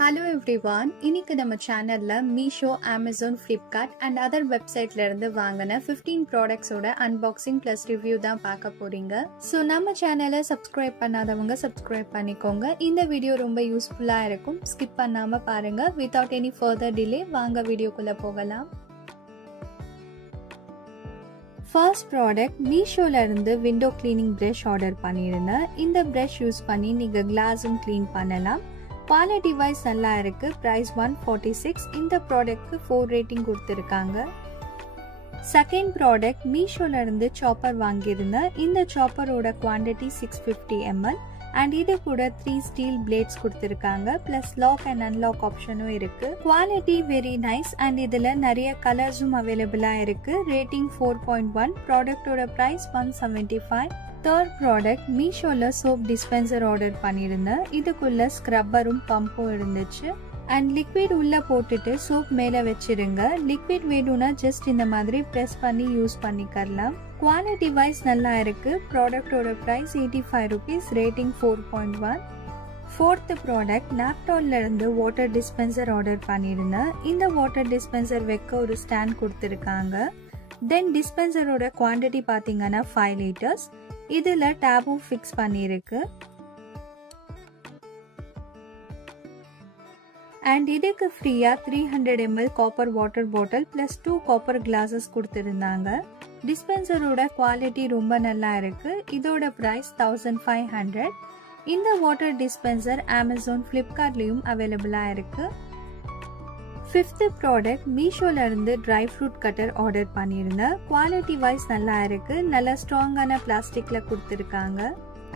Hello everyone, இன்னைக்கு நம்ம சேனல்ல Meesho, Amazon, Flipkart and other வெப்சைட்ல இருந்து வாங்கின 15 ப்ராடக்ட்ஸோட அன்பாக்சிங் பிளஸ் ரிவ்யூ தான் பார்க்க போறீங்க. ஸோ நம்ம சேனலை சப்ஸ்கிரைப் பண்ணாதவங்க சப்ஸ்கிரைப் பண்ணிக்கோங்க. இந்த வீடியோ ரொம்ப யூஸ்ஃபுல்லா இருக்கும், ஸ்கிப் பண்ணாம பாருங்க. வித்தவுட் எனி ஃபர்தர் டிலே வாங்க வீடியோக்குள்ள போகலாம். ஃபர்ஸ்ட் ப்ராடக்ட் மீஷோல இருந்து விண்டோ கிளீனிங் பிரஷ் ஆர்டர் பண்ணியிருந்தேன். இந்த பிரஷ் யூஸ் பண்ணி நீங்க கிளாஸும் கிளீன் பண்ணலாம். குவாலிட்டி வைஸ் நல்லா இருக்கு. பிரைஸ் 146. இந்த ப்ராடக்ட்க்கு 4 ரேட்டிங் கொடுத்துருக்காங்க. செகண்ட் ப்ராடக்ட் மீஷோல இருந்து சாப்பர் வாங்கியிருந்தேன். இந்த சாப்பரோட குவாண்டிட்டி 650 ml அண்ட் இது கூட 3 ஸ்டீல் பிளேட்ஸ் கொடுத்துருக்காங்க. பிளஸ் லாக் அண்ட் அன்லாக் ஆப்ஷனும் இருக்கு. குவாலிட்டி வெரி நைஸ் அண்ட் இதுல நிறைய கலர்ஸும் அவைலபிளா இருக்கு. ரேட்டிங் 4.1. ப்ராடக்டோட பிரைஸ் 175. தேர்ட் ப்ராடக்ட் மீஷோல சோப் டிஸ்பென்சர் ஆர்டர் பண்ணியிருந்தேன். இதுக்குள்ள ஸ்க்ரப்பரும் பம்பும் இருந்துச்சு அண்ட் லிக்விட் உள்ள போட்டுட்டு சோப் மேல வச்சிருங்க. லிக்விட் வேணும்னா ஜஸ்ட் இந்த மாதிரி பிரஸ் பண்ணி யூஸ் பண்ணிக்கலாம். குவாலிட்டி வைஸ் நல்லா இருக்கு. ப்ராடக்டோட price 85 rupees. Rating 4.1. Fourth product நாப்டால்ல இருந்து வாட்டர் டிஸ்பென்சர் ஆர்டர் பண்ணியிருந்தேன். இந்த வாட்டர் டிஸ்பென்சர் வைக்க ஒரு ஸ்டாண்ட் கொடுத்துருக்காங்க. தென் டிஸ்பென்சரோட குவாண்டிட்டி பார்த்தீங்கன்னா 5 liters. இதுல டேபும் ஃபிக்ஸ் பண்ணிருக்கு அண்ட் இதுக்கு ஃப்ரீயா 300 ml copper water bottle plus 2 copper classes கொடுத்திருந்தாங்க. டிஸ்பென்சரோட குவாலிட்டி ரொம்ப நல்லா இருக்கு. இதோட பிரைஸ் 1500. இந்த வாட்டர் டிஸ்பென்சர் அமேசான், ஃப்ளிப்கார்ட்லயும் அவைலபிளா இருக்கு. ஃபிஃப்த் ப்ராடக்ட் மீஷோல இருந்து ட்ரை ஃப்ரூட் கட்டர் ஆர்டர் பண்ணியிருந்தேன். குவாலிட்டி வைஸ் நல்லா இருக்கு. நல்ல ஸ்ட்ராங்கான பிளாஸ்டிக்ல கொடுத்துருக்காங்க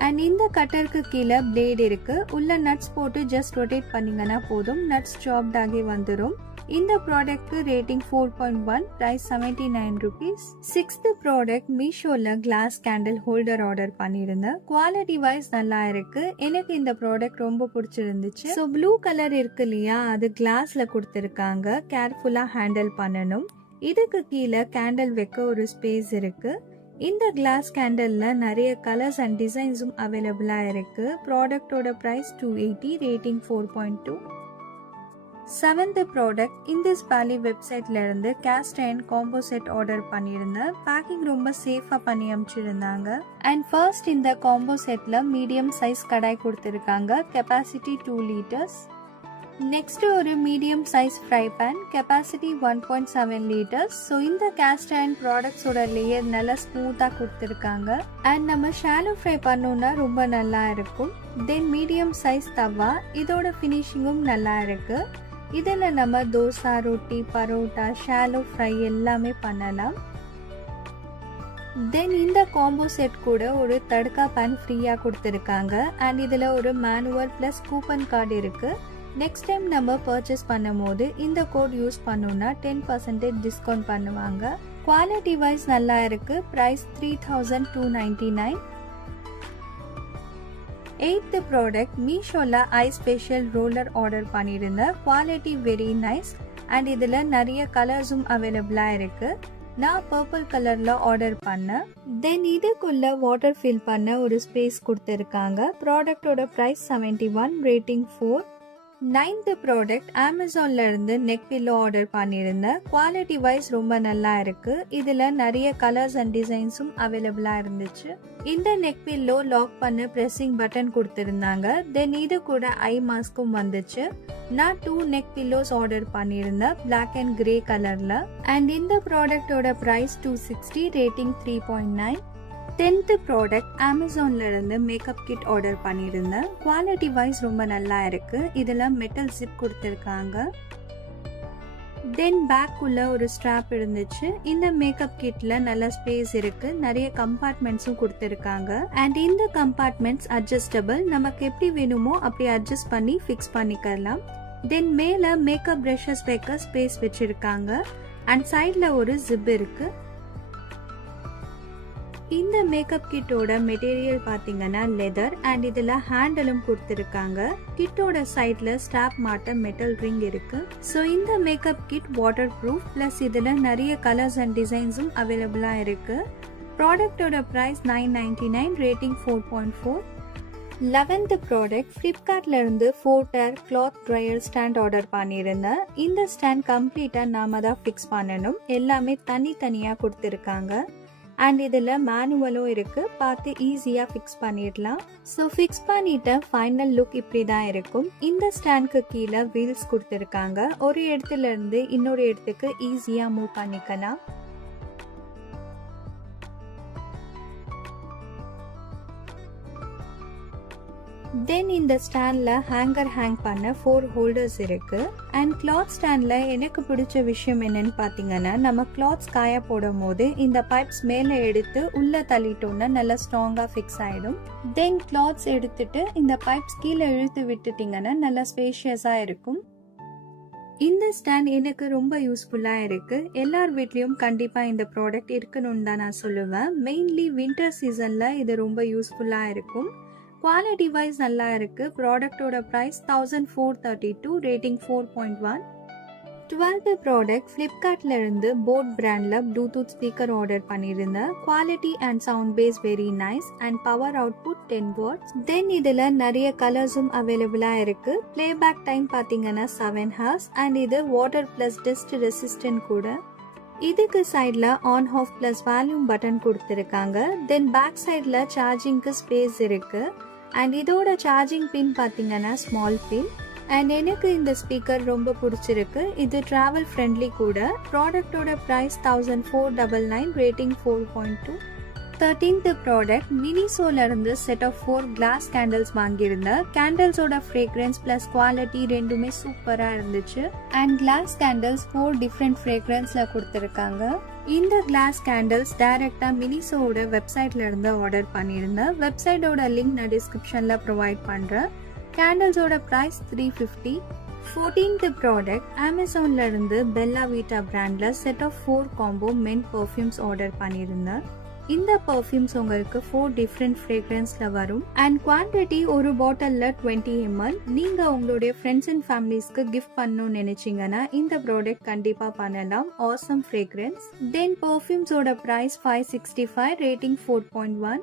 அண்ட் இந்த கட்டருக்கு கீழே பிளேட் இருக்கு. உள்ள நட்ஸ் போட்டு ஜஸ்ட் ரொட்டேட் பண்ணீங்கன்னா போதும், நட்ஸ் சாப்ட் ஆகி வந்துடும். இந்த ப்ராடக்ட்க்கு rating 4.1. Price 79 rupees. Sixth product மீஷோல கிளாஸ் கேண்டில் ஹோல்டர் ஆர்டர் பண்ணியிருந்தேன். குவாலிட்டி வைஸ் நல்லா இருக்கு. எனக்கு இந்த ப்ராடக்ட் ரொம்ப பிடிச்சிருந்துச்சு. ஸோ ப்ளூ கலர் இருக்கு இல்லையா, அது கிளாஸ்ல கொடுத்துருக்காங்க. கேர்ஃபுல்லா ஹேண்டில் பண்ணணும். இதுக்கு கீழே கேண்டில் வைக்க ஒரு ஸ்பேஸ் இருக்கு. இந்த கிளாஸ் கேண்டல்ல நிறைய கலர்ஸ் அண்ட் டிசைன்ஸும் அவைலபிளா இருக்கு. ப்ராடக்டோட பிரைஸ் 280. ரேட்டிங் 4.2. செவன்த் ப்ராடக்ட் இந்த ஸ்பாலி வெப்சைட்ல இருந்து cast iron combo set order பண்ணியிருந்தேன். பேக்கிங் ரொம்ப சேஃபா பண்ணி அனுப்பிச்சிருந்தாங்க. அண்ட் ஃபர்ஸ்ட் இந்த காம்போ செட்ல மீடியம் சைஸ் கடாய் கொடுத்துருக்காங்க. Capacity 2 liters. நெக்ஸ்ட் ஒரு medium size fry pan, capacity 1.7 liters. So இந்த கேஸ்ட் அயர்ன் ப்ராடக்ட்ஸோட லேயர் நல்லா ஸ்மூத்தா கொடுத்துருக்காங்க அண்ட் நம்ம ஷாலோ ஃப்ரை பண்ணோம்னா ரொம்ப நல்லா இருக்கும். தென் மீடியம் சைஸ் தவா, இதோட ஃபினிஷிங்கும் நல்லா இருக்கு. இதில் நம்ம தோசை, ரொட்டி, பரோட்டா, ஷாலோ ஃப்ரை எல்லாமே பண்ணலாம். தென் இந்த காம்போ செட் கூட ஒரு தடுக்கா பேன் ஃப்ரீயாக கொடுத்துருக்காங்க அண்ட் இதில் ஒரு மேனுவல் ப்ளஸ் கூப்பன் கார்டு இருக்கு. நெக்ஸ்ட் டைம் நம்ம பர்ச்சேஸ் பண்ணும் போது இந்த கோட் யூஸ் பண்ணோம்னா 10% டிஸ்கவுண்ட் பண்ணுவாங்க. குவாலிட்டி வைஸ் நல்லா இருக்கு. பிரைஸ் 3299. எய்த் ப்ராடக்ட் மீஷோல ஐ ஸ்பெஷல் ரோலர் ஆர்டர் பண்ணியிருந்தேன். குவாலிட்டி வெரி நைஸ் அண்ட் இதில் நிறைய கலர்ஸும் அவைலபிளா இருக்கு. நான் பர்பிள் கலர்ல ஆர்டர் பண்ணேன். தென் இதுக்குள்ள வாட்டர் ஃபில் பண்ண ஒரு ஸ்பேஸ் கொடுத்துருக்காங்க. ப்ராடக்டோட பிரைஸ் 71. ரேட்டிங் 4. நைன்த் ப்ராடக்ட் அமேசான்ல இருந்து நெக் பில்லோ ஆர்டர் பண்ணியிருந்தேன். குவாலிட்டி வைஸ் ரொம்ப நல்லா இருக்கு. இதுல நிறைய கலர்ஸ் அண்ட் டிசைன்ஸும் அவைலபிளா இருந்துச்சு. இந்த நெக் பில்லோ லாக் பண்ண பிரஸிங் பட்டன் கொடுத்திருந்தாங்க. தென் இது கூட ஐ மாஸ்க்கும் வந்துச்சு. நான் 2 நெக் பில்லோஸ் ஆர்டர் பண்ணியிருந்தேன், பிளாக் அண்ட் கிரே கலர்ல அண்ட் இந்த ப்ராடக்டோட பிரைஸ் 260. ரேட்டிங் 3.9. 10th ப்ராடக்ட் அமேசான்ல இருந்து மேக்கப் கிட் ஆர்டர் பண்ணியிருந்தேன். குவாலிட்டி வைஸ் ரொம்ப நல்லா இருக்கு. இதுல மெட்டல் ஜிப் கொடுத்துருக்காங்க. தென் பேக் உள்ள ஒரு ஸ்ட்ராப் இருந்துச்சு. இந்த மேக்கப் கிட்ல நல்ல ஸ்பேஸ் இருக்கு. நிறைய கம்பார்ட்மெண்ட்ஸும் கொடுத்துருக்காங்க அண்ட் இந்த கம்பார்ட்மெண்ட்ஸ் அட்ஜஸ்டபிள். நமக்கு எப்படி வேணுமோ அப்படி அட்ஜஸ்ட் பண்ணி ஃபிக்ஸ் பண்ணிக்கலாம். தென் மேல மேக்கப் பிரஷஸ் வைக்க ஸ்பேஸ் வச்சிருக்காங்க அண்ட் சைட்ல ஒரு ஜிப் இருக்கு. இந்த மேக்கப் கிட்டோட மெட்டீரியல் பாத்தீங்கன்னா லெதர் அண்ட் இதுல ஹேண்டலும் கொடுத்திருக்காங்க. கிட்டோட சைட்ல ஸ்டாப் மாட்ட மெட்டல் ரிங் இருக்கு. சோ இந்த makeup kit waterproof plus இதுல நிறைய கலர்ஸ் அண்ட் டிசைன்ஸும் அவைலபிளா இருக்கு. ப்ராடக்டோட பிரைஸ் 999. ரேட்டிங் 4.4. 11th ப்ராடக்ட் ஃப்ளிப்கார்ட்ல இருந்து 4 tier cloth dryer stand order பண்ணியிருந்தேன். இந்த ஸ்டாண்ட் கம்ப்ளீட்டா நாம தான் ஃபிக்ஸ் பண்ணணும். எல்லாமே தனித்தனியா கொடுத்துருக்காங்க. அண்ட் இதில் மேனுவலும் இருக்கு, பார்த்து ஈஸியாக ஃபிக்ஸ் பண்ணிடலாம். ஸோ ஃபிக்ஸ் பண்ணிட்ட ஃபைனல் லுக் இப்படி தான் இருக்கும். இந்த ஸ்டாண்ட்க்கு கீழே வீல்ஸ் கொடுத்துருக்காங்க. ஒரு இடத்துல இருந்து இன்னொரு இடத்துக்கு ஈஸியாக மூவ் பண்ணிக்கலாம். தென் இந்த ஸ்டாண்டில் ஹேங்கர் ஹேங் பண்ண 4 ஹோல்டர்ஸ் இருக்கு. அண்ட் கிளாத் ஸ்டாண்டில் எனக்கு பிடிச்ச விஷயம் என்னன்னு பார்த்தீங்கன்னா, நம்ம கிளாத்ஸ் காய போடும் போது இந்த பைப்ஸ் மேலே எடுத்து உள்ளே தள்ளிட்டோம்னா நல்லா ஸ்ட்ராங்காக ஃபிக்ஸ் ஆகிடும். தென் கிளாத்ஸ் எடுத்துட்டு இந்த பைப்ஸ் கீழே இழுத்து விட்டுட்டிங்கன்னா நல்லா ஸ்பேஷியஸாக இருக்கும். இந்த ஸ்டாண்ட் எனக்கு ரொம்ப யூஸ்ஃபுல்லாக இருக்கு. எல்லார் வீட்லேயும் கண்டிப்பாக இந்த ப்ராடக்ட் இருக்கணும்னு தான் நான் சொல்லுவேன். மெயின்லி வின்டர் சீசனில் இது ரொம்ப யூஸ்ஃபுல்லாக இருக்கும். குவாலிட்டி வைஸ் நல்லா இருக்கு. ப்ராடக்டோட ப்ரைஸ் 1432, ரேட்டிங் 4.1. 12th ப்ராடக்ட் ஃப்ளிப்கார்ட்ல இருந்து போட் பிராண்ட்ல ப்ளூடூத் ஸ்பீக்கர் ஆர்டர் பண்ணியிருந்தேன். Quality and sound bass very nice and power output 10 watts. Then இதில் நிறைய கலர்ஸும் அவைலபிளாக இருக்கு. பிளேபேக் டைம் பார்த்தீங்கன்னா 7 hours அண்ட் இது வாட்டர் பிளஸ் டஸ்ட் ரெசிஸ்டன்ட் கூட. இதுக்கு சைடில் on off plus volume button கொடுத்துருக்காங்க. தென் பேக் சைடில் சார்ஜிங்க்கு ஸ்பேஸ் இருக்கு. அண்ட் இதோட சார்ஜிங் பின் பார்த்தீங்கன்னா ஸ்மால் பின். அண்ட் எனக்கு இந்த ஸ்பீக்கர் ரொம்ப பிடிச்சிருக்கு. இது டிராவல் ஃப்ரெண்ட்லி கூட. ப்ராடக்டோட ப்ரைஸ் 1499, ரேட்டிங் 4.2. 13th ப்ராடக்ட் மினிசோல இருந்து செட் ஆஃப் 4 கிளாஸ் கேண்டில்ஸ் வாங்கியிருந்தேன். கேண்டில்ஸோட ஃப்ரேக்ரன்ஸ் பிளஸ் குவாலிட்டி ரெண்டுமே சூப்பராக இருந்துச்சு. அண்ட் கிளாஸ் கேண்டில்ஸ் 4 டிஃப்ரெண்ட் ஃப்ரேக்ரன்ஸ்ல கொடுத்துருக்காங்க. இந்த கிளாஸ் கேண்டில்ஸ் டைரக்டா மினிசோட வெப்சைட்ல இருந்து ஆர்டர் பண்ணியிருந்தேன். வெப்சைட்டோட லிங்க் நான் டிஸ்கிரிப்ஷன்ல ப்ரொவைட் பண்றேன். கேண்டில்ஸோட ப்ரைஸ் 350. 14th ப்ராடக்ட் அமேசான்ல இருந்து பெல்லா வீட்டா பிராண்ட்ல set of 4 combo men perfumes order பண்ணியிருந்தேன். இந்த பர்ஃப்யூம்ஸ் உங்களுக்கு 4 டிஃப்ரெண்ட் ஃப்ரேக்ரன்ஸ்ல வரும். அண்ட் குவான்டிட்டி ஒரு பாட்டில்ல 20 ml. நீங்க உங்களுடைய ஃப்ரெண்ட்ஸ் அண்ட் ஃபேமிலிஸ்க்கு கிஃப்ட் பண்ணணும்னு நினைச்சீங்கன்னா இந்த ப்ராடக்ட் கண்டிப்பா பண்ணலாம். Awesome fragrance. தென் பர்ஃப்யூம்ஸோட பிரைஸ் 565, ரேட்டிங் 4.1.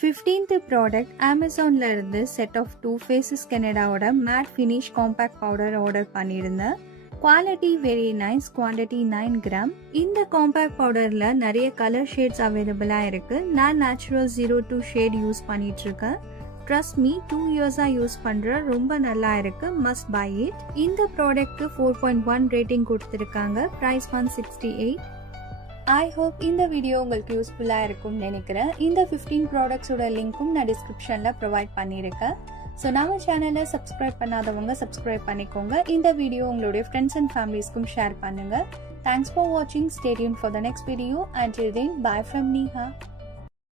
15th ப்ராடக்ட் அமேசான்ல இருந்து செட் ஆஃப் 2 ஃபேஸஸ் கனடாவோட matte finish compact powder order பண்ணியிருந்தேன். Quality very nice, quantity 9 gram. இந்த காம்பேக்ட் பவுடர்ல நிறைய கலர் ஷேட்ஸ் அவைலபிளா இருக்கு. நான் நேச்சுரல் 02 ஷேட் யூஸ் பண்ணிட்டு இருக்கேன். ட்ரஸ்ட் மீ, 2 இயர்ஸா யூஸ் பண்ற, ரொம்ப நல்லா இருக்கு. Must by it. இந்த ப்ராடக்ட் 4.1 ரேட்டிங் கொடுத்திருக்காங்க. பிரைஸ் 168. ஐ ஹோப் இந்த வீடியோ உங்களுக்கு யூஸ்ஃபுல்லா இருக்கும்னு நினைக்கிறேன். இந்த 15 ப்ராடக்ட்ஸோட லிங்க்கும் நான் டிஸ்கிரிப்ஷன்ல ப்ரொவைட் பண்ணியிருக்கேன். ஸோ நம்ம சேனலை சப்ஸ்கிரைப் பண்ணாதவங்க சப்ஸ்கிரைப் பண்ணிக்கோங்க. இந்த வீடியோ உங்களுடைய ஃப்ரெண்ட்ஸ் அண்ட் ஃபேமிலிஸ்க்கும் ஷேர் பண்ணுங்க. தேங்க்ஸ் ஃபார் வாட்சிங். Stay tune for the next video. Until then, bye from Neha.